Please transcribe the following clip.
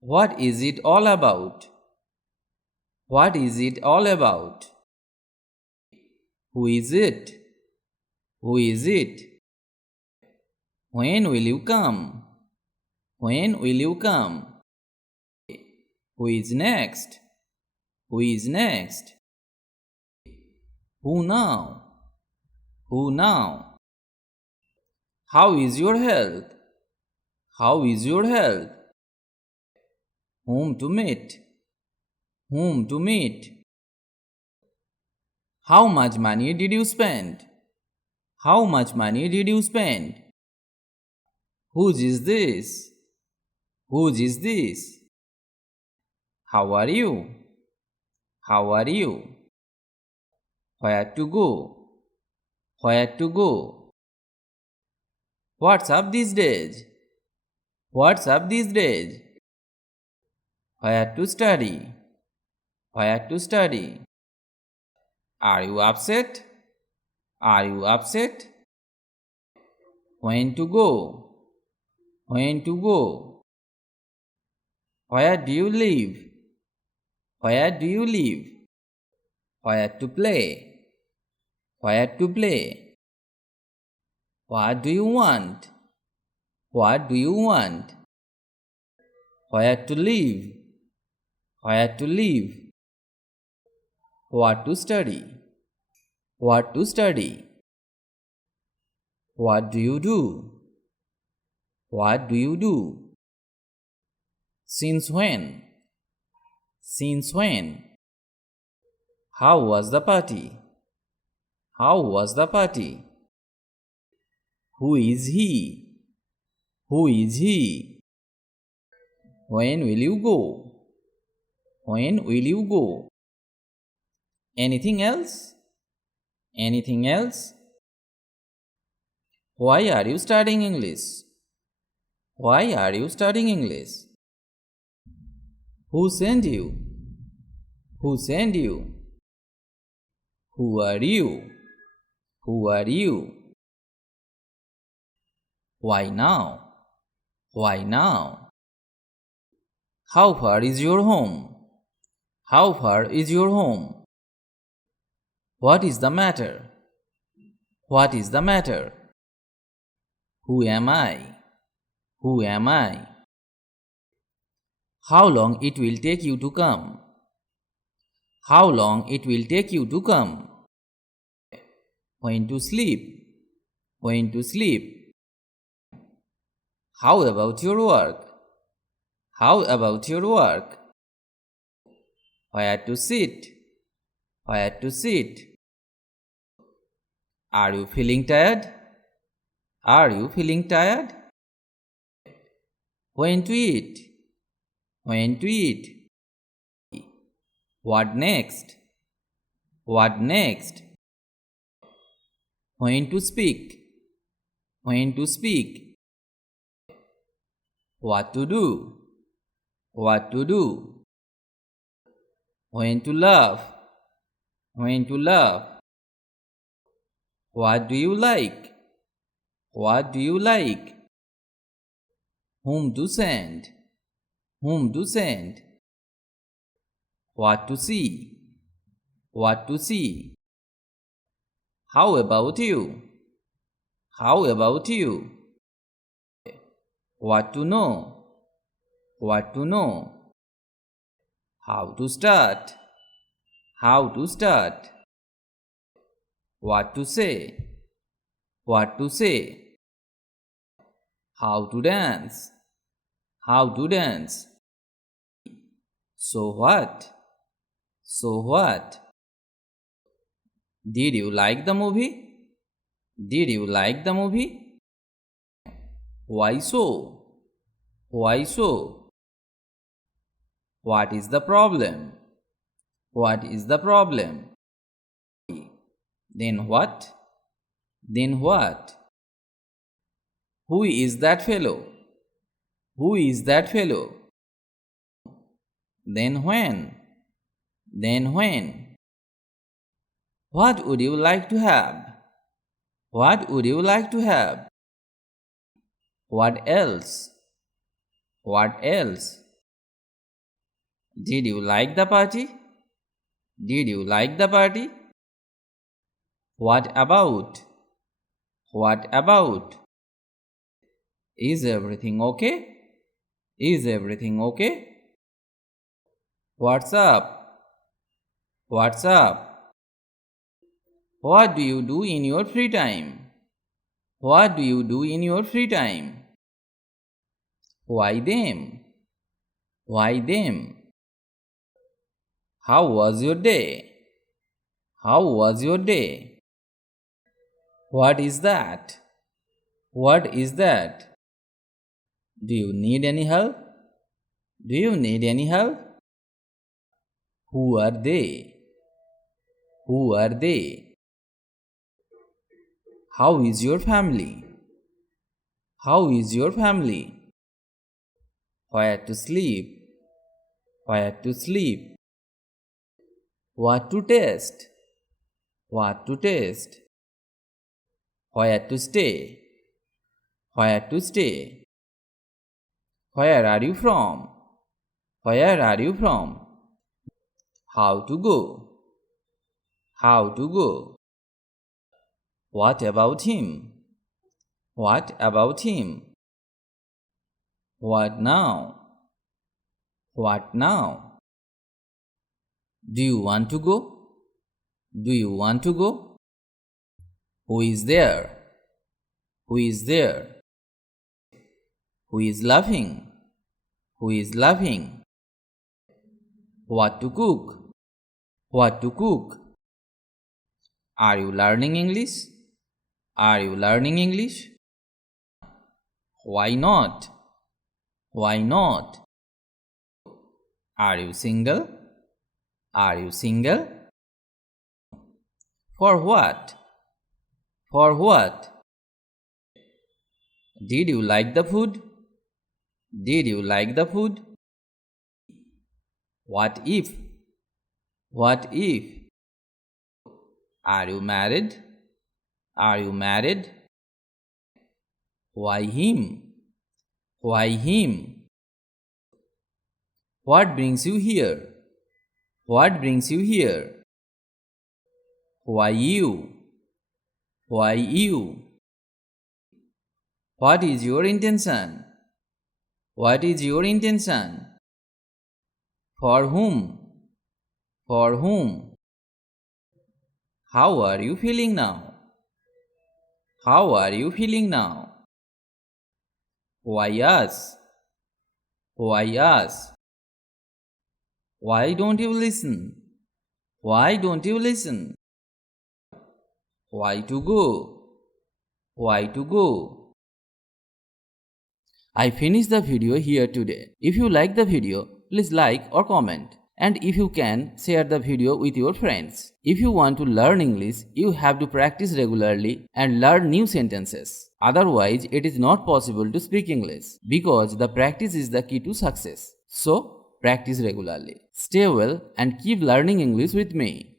What is it all about? What is it all about? Who is it? Who is it? When will you come? When will you come? Who is next? Who is next? Who now? Who now? How is your health? How is your health? Whom to meet? Whom to meet? How much money did you spend? How much money did you spend? Whose is this? Whose is this? How are you? How are you? Where to go? Where to go? What's up these days? What's up these days? Where to study? Where to study? Are you upset? Are you upset? When to go? When to go? Where do you live? Where do you live? Where to play? Where to play? What do you want? What do you want? Where to live? Where to live? What to study? What to study? What do you do? What do you do? Since when? Since when? How was the party? How was the party? Who is he? Who is he? When will you go? When will you go? Anything else? Anything else? Why are you studying English? Why are you studying English? Who sent you? Who sent you? Who are you? Who are you? Why now? Why now? How far is your home? How far is your home? What is the matter? What is the matter? Who am I? Who am I? How long it will take you to come? How long it will take you to come? When to sleep? When to sleep? How about your work? How about your work? Where to sit? Where to sit? Are you feeling tired? Are you feeling tired? When to eat? When to eat? What next? What next? When to speak? When to speak? What to do? What to do? When to laugh? When to laugh? What do you like? What do you like? Whom to send? Whom to send? What to see? What to see? How about you? How about you? What to know? What to know? How to start? How to start? What to say? What to say? How to dance? How to dance? So what? So what? Did you like the movie? Did you like the movie? Why so? Why so? What is the problem? What is the problem? Then what? Then what? Who is that fellow? Who is that fellow? Then when? Then when? What would you like to have? What would you like to have? What else? What else? Did you like the party? Did you like the party? What about? What about? Is everything okay? Is everything okay? What's up? What's up? What do you do in your free time? What do you do in your free time? Why them? Why them? How was your day? How was your day? What is that? What is that? Do you need any help? Do you need any help? Who are they? Who are they? How is your family? How is your family? Where to sleep? Where to sleep? What to taste? What to taste? Where to stay? Where to stay? Where are you from? Where are you from? How to go? How to go? What about him? What about him? What now? What now? Do you want to go? Do you want to go? Who is there? Who is there? Who is laughing? Who is laughing? What to cook? What to cook? Are you learning English? Are you learning English? Why not? Why not? Are you single? Are you single? For what? For what? Did you like the food? Did you like the food? What if? What if? Are you married? Are you married? Why him? Why him? What brings you here? What brings you here? Why you? Why you? What is your intention? What is your intention? For whom? For whom? How are you feeling now? How are you feeling now? Why us? Why us? Why don't you listen? Why don't you listen? Why to go? Why to go? I finished the video here today. If you like the video, please like or comment. And if you can, share the video with your friends. If you want to learn English, you have to practice regularly and learn new sentences. Otherwise, it is not possible to speak English because the practice is the key to success. So, practice regularly. Stay well and keep learning English with me.